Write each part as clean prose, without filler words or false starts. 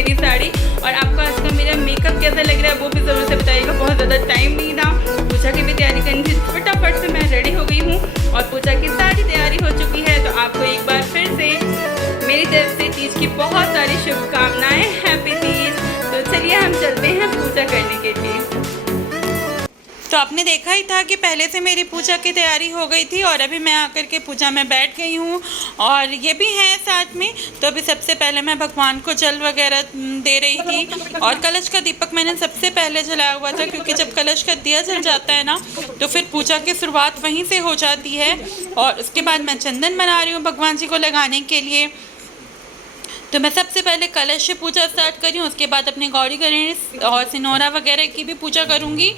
मेरी साड़ी। और आपको आज का मेरा मेकअप कैसा लग रहा है वो भी ज़रूर से बताइएगा। बहुत ज़्यादा टाइम नहीं था, पूजा की भी तैयारी करनी थी, फटाफट से मैं रेडी हो गई हूँ और पूजा की सारी तैयारी हो चुकी है। तो आपको एक बार फिर से मेरी तरफ से तीज की बहुत सारी शुभकामनाएं। हैप्पी तीज। तो चलिए हम चलते हैं पूजा करने के लिए। तो आपने देखा ही था कि पहले से मेरी पूजा की तैयारी हो गई थी और अभी मैं आकर के पूजा में बैठ गई हूँ और ये भी हैं साथ में। तो अभी सबसे पहले मैं भगवान को जल वगैरह दे रही थी और कलश का दीपक मैंने सबसे पहले जलाया हुआ था, क्योंकि जब कलश का दिया जल जाता है ना तो फिर पूजा की शुरुआत वहीं से हो जाती है। और उसके बाद मैं चंदन बना रही हूँ भगवान जी को लगाने के लिए। तो मैं सबसे पहले कलश से पूजा स्टार्ट करी हूँ, उसके बाद अपने गौरी गणेश और सिनोरा वगैरह की भी पूजा करूँगी।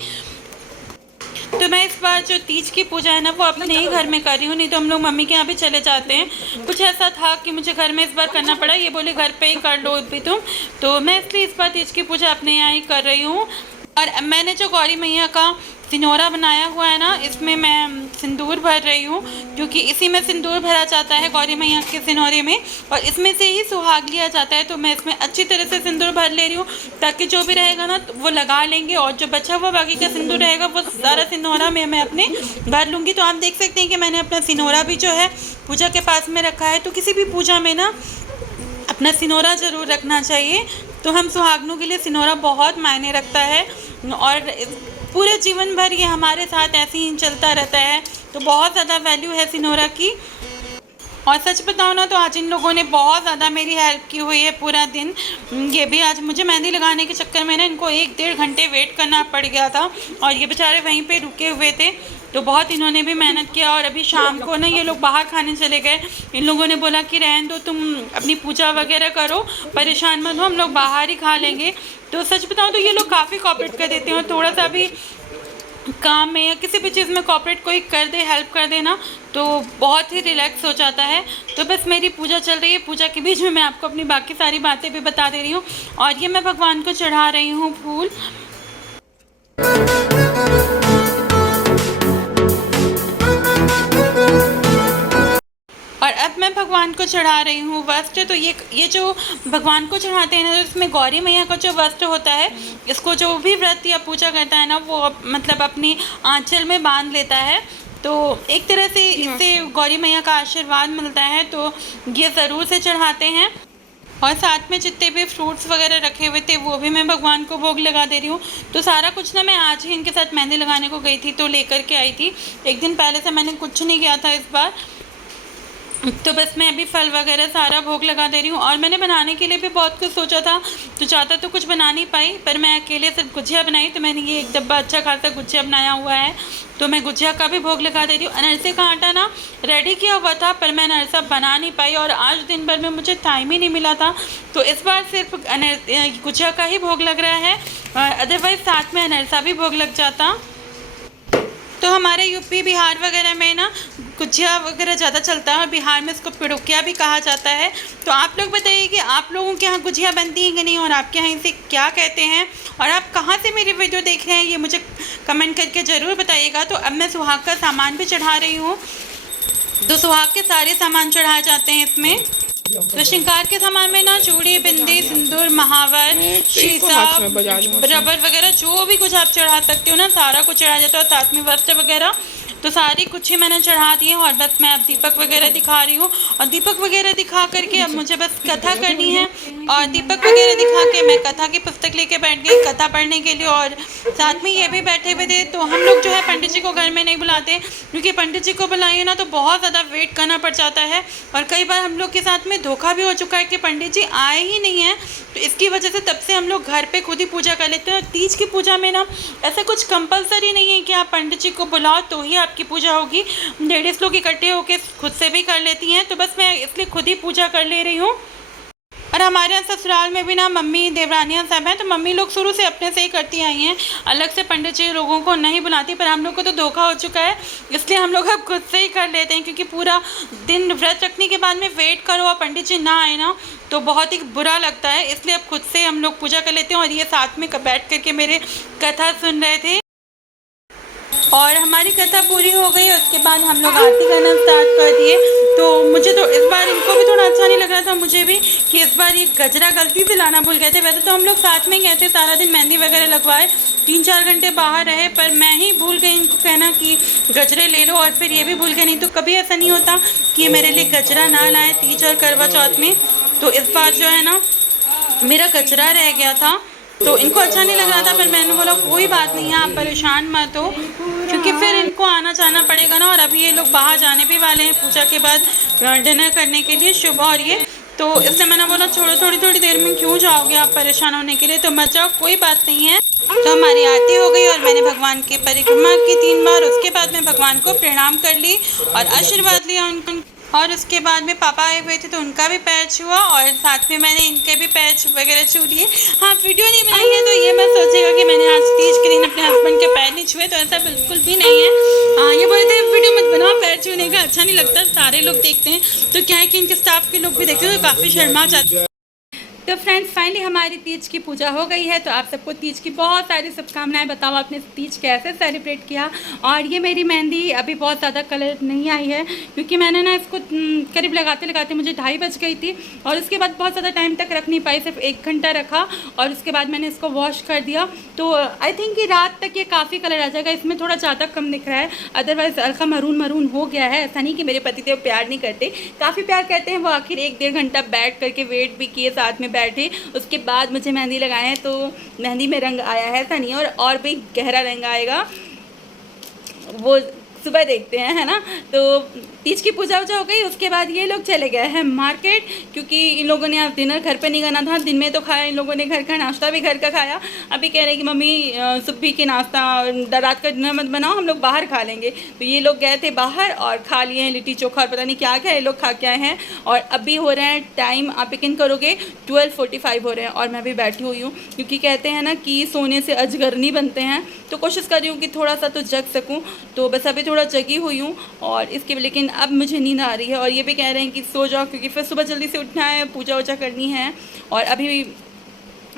तो मैं इस बार जो तीज की पूजा है ना वो अपने ही घर में कर रही हूँ, नहीं तो हम लोग मम्मी के यहाँ भी चले जाते हैं। कुछ ऐसा था कि मुझे घर में इस बार करना पड़ा, ये बोले घर पे ही कर लो भी तुम, तो मैं इसलिए इस बार तीज की पूजा अपने यहाँ ही कर रही हूँ। और मैंने जो गौरी मैया का सिनोरा बनाया हुआ है ना, इसमें मैं सिंदूर भर रही हूँ, क्योंकि इसी में सिंदूर भरा जाता है गौरी मैया के सिनोरे में, और इसमें से ही सुहाग लिया जाता है। तो मैं इसमें अच्छी तरह से सिंदूर भर ले रही हूँ ताकि जो भी रहेगा ना वो लगा लेंगे, और जो बचा हुआ बाकी का सिंदूर रहेगा वो सारा सिनोरा में मैं अपने भर लूँगी। तो आप देख सकते हैं कि मैंने अपना सिनोरा भी जो है पूजा के पास में रखा है। तो किसी भी पूजा में ना अपना सिनोरा ज़रूर रखना चाहिए। तो हम सुहागनों के लिए सिनोरा बहुत मायने रखता है और पूरे जीवन भर ये हमारे साथ ऐसे ही चलता रहता है। तो बहुत ज़्यादा वैल्यू है सिनोरा की। और सच बताऊँ ना तो आज इन लोगों ने बहुत ज़्यादा मेरी हेल्प की हुई है पूरा दिन। ये भी आज मुझे मेहंदी लगाने के चक्कर में ना इनको 1-1.5 घंटे वेट करना पड़ गया था और ये बेचारे वहीं पे रुके हुए थे। तो बहुत इन्होंने भी मेहनत किया। और अभी शाम को ना ये लोग बाहर खाने चले गए। इन लोगों ने बोला कि रहने दो, तुम अपनी पूजा वगैरह करो, परेशान मत हो, हम लोग बाहर ही खा लेंगे। तो सच बताऊँ तो ये लोग काफ़ी कोऑपरेट कर देते हैं, और थोड़ा सा भी काम में या किसी भी चीज़ में कोऑपरेट कोई कर दे, हेल्प कर देना, तो बहुत ही रिलैक्स हो जाता है। तो बस मेरी पूजा चल रही है, पूजा के बीच में मैं आपको अपनी बाकी सारी बातें भी बता दे रही हूँ। और ये मैं भगवान को चढ़ा रही हूँ फूल। और अब मैं भगवान को चढ़ा रही हूँ वस्त्र। तो ये जो भगवान को चढ़ाते हैं ना, तो इसमें गौरी मैया का जो वस्त्र होता है, इसको जो भी व्रत या पूजा करता है ना वो मतलब अपनी आंचल में बांध लेता है। तो एक तरह से इससे गौरी मैया का आशीर्वाद मिलता है। तो ये ज़रूर से चढ़ाते हैं। और साथ में जितने भी फ्रूट्स वगैरह रखे हुए थे वो भी मैं भगवान को भोग लगा दे रही हूँ। तो सारा कुछ ना मैं आज ही इनके साथ मेहंदी लगाने को गई थी तो लेकर के आई थी। एक दिन पहले से मैंने कुछ नहीं किया था इस बार। तो बस मैं अभी फल वगैरह सारा भोग लगा दे रही हूँ। और मैंने बनाने के लिए भी बहुत कुछ सोचा था, तो ज़्यादा तो कुछ बना नहीं पाई, पर मैं अकेले सिर्फ गुजिया बनाई। तो मैंने ये एक डब्बा अच्छा खासा गुजिया बनाया हुआ है, तो मैं गुजिया का भी भोग लगा दे रही हूँ। अनरसे का आटा ना रेडी किया हुआ था, पर मैं अनरसा बना नहीं पाई और आज दिन भर में मुझे टाइम ही नहीं मिला था। तो इस बार सिर्फ गुजिया का ही भोग लग रहा है, अदरवाइज़ साथ में अनरसा भी भोग लग जाता। तो हमारे यूपी बिहार वगैरह में ना गुजिया वगैरह ज़्यादा चलता है, और बिहार में इसको पिड़ुकिया भी कहा जाता है। तो आप लोग बताइए कि आप लोगों के यहाँ गुजिया बनती है कि नहीं, और आपके यहाँ इसे क्या कहते हैं, और आप कहाँ से मेरी वीडियो देख रहे हैं ये मुझे कमेंट करके ज़रूर बताइएगा। तो अब मैं सुहाग का सामान भी चढ़ा रही हूँ। तो सुहाग के सारे सामान चढ़ाए जाते हैं इसमें। तो श्रृंगार के सामान में ना चूड़ी, बिंदी, सिंदूर, महावर, शीशा, रबर वगैरह जो भी कुछ आप चढ़ा सकते हो ना, सारा कुछ चढ़ा जाता है। साथ में वस्त्र वगैरह तो सारी कुछ ही मैंने चढ़ा दी है। और बस मैं अब दीपक वगैरह दिखा रही हूँ, और दीपक वगैरह दिखा करके अब मुझे बस कथा करनी है। और दीपक वगैरह दिखा के मैं कथा की पुस्तक लेके बैठ गई कथा पढ़ने के लिए। और साथ में ये भी बैठे हुए थे। तो हम लोग जो है पंडित जी को घर में नहीं बुलाते, क्योंकि पंडित जी को बुलाइए ना तो बहुत ज़्यादा वेट करना पड़ जाता है। और कई बार हम लोग के साथ में धोखा भी हो चुका है कि पंडित जी आए ही नहीं हैं। तो इसकी वजह से तब से हम लोग घर पे खुद ही पूजा कर लेते हैं। तीज की पूजा में ना ऐसा कुछ कंपलसरी नहीं है कि आप पंडित जी को बुलाओ तो ही आपकी पूजा होगी। लेडीज़ लोग इकट्ठे होकर खुद से भी कर लेती हैं। तो बस मैं इसलिए खुद ही पूजा कर ले रही हूँ। और हमारे यहाँ ससुराल में भी ना मम्मी देवरानियाँ सब हैं, तो मम्मी लोग शुरू से अपने से ही करती आई हैं, अलग से पंडित जी लोगों को नहीं बुलाती। पर हम लोग को तो धोखा हो चुका है, इसलिए हम लोग अब खुद से ही कर लेते हैं। क्योंकि पूरा दिन व्रत रखने के बाद में वेट करो और पंडित जी ना आए ना तो बहुत ही बुरा लगता है। इसलिए अब खुद से हम लोग पूजा कर लेते हैं। और ये साथ में बैठ करके मेरे कथा सुन रहे थे। और हमारी कथा पूरी हो गई। उसके बाद हम लोग आरती करना स्टार्ट कर दिए। तो मुझे तो इस बार इनको भी थोड़ा अच्छा नहीं लग रहा था, मुझे भी, कि इस बार ये गजरा गलती से लाना भूल गए थे। वैसे तो हम लोग साथ में गए थे, सारा दिन मेहंदी वगैरह लगवाए, 3-4 घंटे बाहर रहे, पर मैं ही भूल गई इनको कहना कि गजरे ले लो, और फिर ये भी भूल गए। नहीं तो कभी ऐसा नहीं होता कि मेरे लिए गजरा ना लाए तीज और करवा चौथ में। तो इस बार जो है ना मेरा गजरा रह गया था, तो इनको अच्छा नहीं लग रहा था, फिर मैंने बोला कोई बात नहीं है, आप परेशान मत हो, क्योंकि फिर इनको आना जाना पड़ेगा ना। और अभी ये लोग बाहर जाने भी वाले हैं पूजा के बाद डिनर करने के लिए, शुभ और ये, तो इसलिए मैंने बोला छोड़ो, थोड़ी देर में क्यों जाओगे आप परेशान होने के लिए, तो मत जाओ, कोई बात नहीं है। तो हमारी आरती हो गई और मैंने भगवान की परिक्रमा की 3 बार। उसके बाद मैं भगवान को प्रणाम कर ली और आशीर्वाद लिया उनको, और उसके बाद में पापा आए हुए थे तो उनका भी पैर छुआ, और साथ में मैंने इनके भी पैर वगैरह छू लिए। हाँ, वीडियो नहीं बनाई है तो ये मैं सोचेगा कि मैंने आज तीज के दिन अपने हस्बैंड के पैर नहीं छुए, तो ऐसा बिल्कुल भी नहीं है। हाँ, ये बोलते हैं वीडियो मत बनाओ, पैर छूने का अच्छा नहीं लगता, सारे लोग देखते हैं, तो क्या है कि इनके स्टाफ के लोग भी देखते हैं तो काफ़ी शर्मा जाते हैं। तो फ्रेंड्स, फाइनली हमारी तीज की पूजा हो गई है। तो आप सबको तीज की बहुत सारी शुभकामनाएं। बताओ आपने तीज कैसे सेलिब्रेट किया। और ये मेरी मेहंदी अभी बहुत ज़्यादा कलर नहीं आई है, क्योंकि मैंने ना इसको करीब लगाते लगाते मुझे 2:30 बज गई थी, और उसके बाद बहुत ज़्यादा टाइम तक रख नहीं पाई, सिर्फ 1 घंटा रखा, और उसके बाद मैंने इसको वॉश कर दिया। तो आई थिंक कि रात तक ये काफ़ी कलर आ जाएगा। इसमें थोड़ा ज़्यादा कम दिख रहा है, अदरवाइज़ हल्का मरून हो गया है। ऐसा नहीं कि मेरे पतिदेव प्यार नहीं करते, काफ़ी प्यार करते हैं। वो आखिर 1-1.5 घंटा बैठ करके वेट भी किए, साथ में बैठे, उसके बाद मुझे मेहंदी लगाए हैं, तो मेहंदी में रंग आया है, ऐसा नहीं, और भी गहरा रंग आएगा, वो सुबह देखते हैं, है ना। तो तीज की पूजा वूजा हो गई। उसके बाद ये लोग चले गए हैं मार्केट, क्योंकि इन लोगों ने आज डिनर घर पे नहीं करना था। दिन में तो खाया इन लोगों ने घर का, नाश्ता भी घर का खाया। अभी कह रहे हैं कि मम्मी सुबह की नाश्ता, रात का डिनर मत बनाओ, हम लोग बाहर खा लेंगे। तो ये लोग गए थे बाहर और खा लिए हैं लिट्टी चोखा और पता नहीं क्या क्या ये लोग खा के आए हैं। और अभी हो रहे हैं टाइम, आप यकीन करोगे 12:45 हो रहे हैं, और मैं भी बैठी हुई हूँ, क्योंकि कहते हैं ना कि सोने से अजगर नहीं बनते हैं। तो कोशिश कर रही हूँ कि थोड़ा सा तो जग सकूँ, तो बस अभी थोड़ा जगी हुई हूँ, और इसके, लेकिन अब मुझे नींद आ रही है। और ये भी कह रहे हैं कि सो जाओ, क्योंकि फिर सुबह जल्दी से उठना है, पूजा वूजा करनी है। और अभी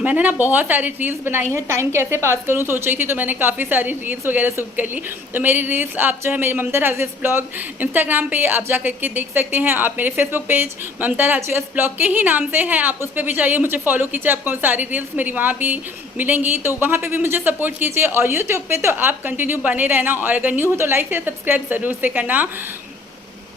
मैंने ना बहुत सारी रील्स बनाई है, टाइम कैसे पास करूं सोच रही थी, तो मैंने काफ़ी सारी रील्स वगैरह शूट कर ली। तो मेरी रील्स आप जो है मेरे ममता राजेश ब्लॉग इंस्टाग्राम पे आप जा करके देख सकते हैं। आप मेरे फेसबुक पेज ममता राजेश ब्लॉग के ही नाम से है, आप उस पर भी जाइए, मुझे फॉलो कीजिए, आपको सारी रील्स मेरी वहाँ भी मिलेंगी, तो वहाँ पर भी मुझे सपोर्ट कीजिए। और यूट्यूब पर तो आप कंटिन्यू बने रहना, और अगर न्यू हो तो लाइक या सब्सक्राइब ज़रूर से करना।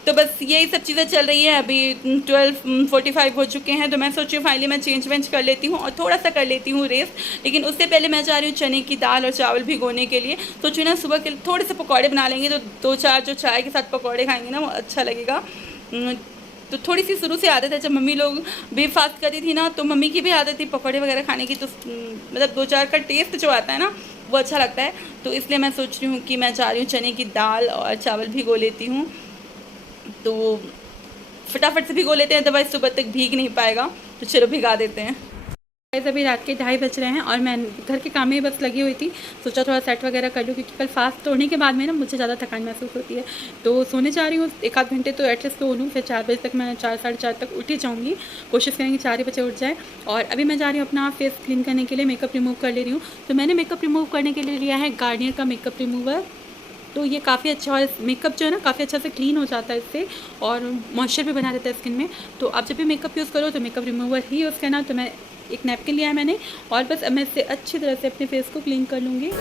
तो बस यही सब चीज़ें चल रही है। अभी 12:45 हो चुके हैं, तो मैं सोच रही हूँ फाइनली मैं चेंज वेंज कर लेती हूँ और थोड़ा सा कर लेती हूँ रेस्ट। लेकिन उससे पहले मैं जा रही हूँ चने की दाल और चावल भिगोने के लिए। सोचूँ ना सुबह के थोड़े से पकौड़े बना लेंगे, तो 2-4 जो चाय के साथ पकौड़े खाएंगे ना, वो अच्छा लगेगा। तो थोड़ी सी शुरू से आदत है, जब मम्मी लोग भी फास्ट करी थी ना, तो मम्मी की भी आदत थी पकौड़े वगैरह खाने की, तो मतलब 2-4 का टेस्ट जो आता है ना, वो अच्छा लगता है। तो इसलिए मैं सोच रही हूँ कि मैं जा रही हूँ चने की दाल और चावल भिगो लेती हूँ, तो फटाफट से भिगो लेते हैं, अदरवाइज सुबह तक भीग नहीं पाएगा, तो चलो भिगा देते हैं। अभी रात के 2:30 बज रहे हैं, और मैं घर के काम में बस लगी हुई थी। सोचा थोड़ा सेट वगैरह कर लूँ, क्योंकि कल फास्ट तोड़ने के बाद में ना मुझे ज़्यादा थकान महसूस होती है। तो सोने जा रही हूँ, 1-8 घंटे तो एटलीस्ट सो लूँ, फिर 4 बजे तक मैं 4-4:30 तक उठ ही जाऊँगी। कोशिश करेंगे 4 बजे उठ जाए। और अभी मैं जा रही हूँ अपना फेस क्लीन करने के लिए, मेकअप रिमूव कर ले रही हूँ। तो मैंने मेकअप रिमूव करने के लिए लिया है गार्नियर का मेकअप रिमूवर। तो ये काफ़ी अच्छा, और मेकअप जो है ना काफ़ी अच्छा से क्लीन हो जाता है इससे, और मॉइस्चर भी बना रहता है स्किन में। तो आप जब भी मेकअप यूज़ करो तो मेकअप रिमूवर ही यूज़ करना। तो मैं एक नैपकिन लिया है मैंने, और बस अब मैं इससे अच्छी तरह से अपने फेस को क्लीन कर लूँगी।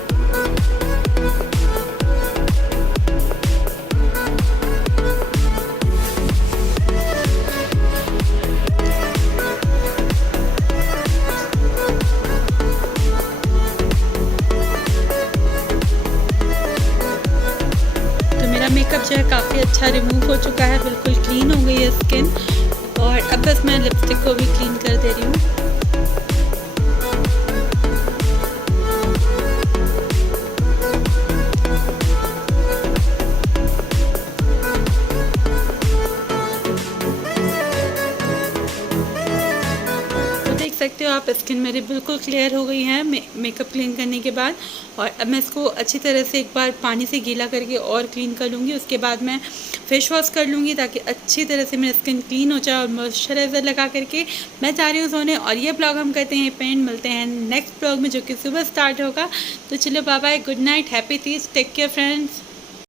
मेकअप जो है काफ़ी अच्छा रिमूव हो चुका है, बिल्कुल क्लीन हो गई है स्किन। और अब बस मैं लिपस्टिक को भी क्लीन कर दे रही हूँ। सकते हो आप, स्किन मेरी बिल्कुल क्लियर हो गई है मेकअप क्लीन करने के बाद। और अब मैं इसको अच्छी तरह से एक बार पानी से गीला करके और क्लीन कर लूँगी। उसके बाद मैं फेस वॉश कर लूँगी, ताकि अच्छी तरह से मेरी स्किन क्लीन हो जाए। और मॉइस्चराइज़र लगा करके मैं जा रही हूँ सोने। और ये ब्लॉग हम करते हैं पेंट, मिलते हैं नेक्स्ट ब्लॉग में, जो कि सुबह स्टार्ट होगा। तो चलो bye bye, good night, happy Teej, take care friends.